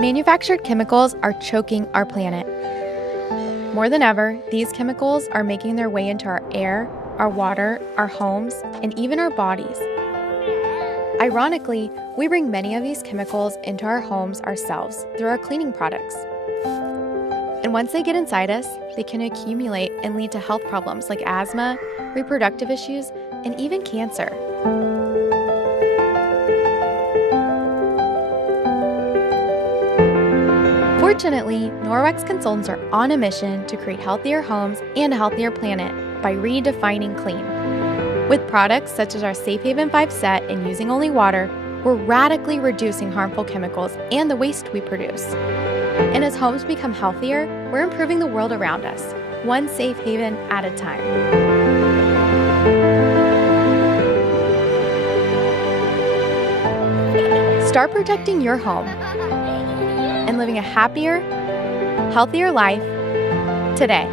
Manufactured chemicals are choking our planet. More than ever, these chemicals are making their way into our air, our water, our homes, and even our bodies. Ironically, we bring many of these chemicals into our homes ourselves through our cleaning products. And once they get inside us, they can accumulate and lead to health problems like asthma, reproductive issues, and even cancer. Fortunately, Norwex consultants are on a mission to create healthier homes and a healthier planet by redefining clean. With products such as our Safe Haven 5 set and using only water, we're radically reducing harmful chemicals and the waste we produce. And as homes become healthier, we're improving the world around us, one safe haven at a time. Start protecting your home and living a happier, healthier life today.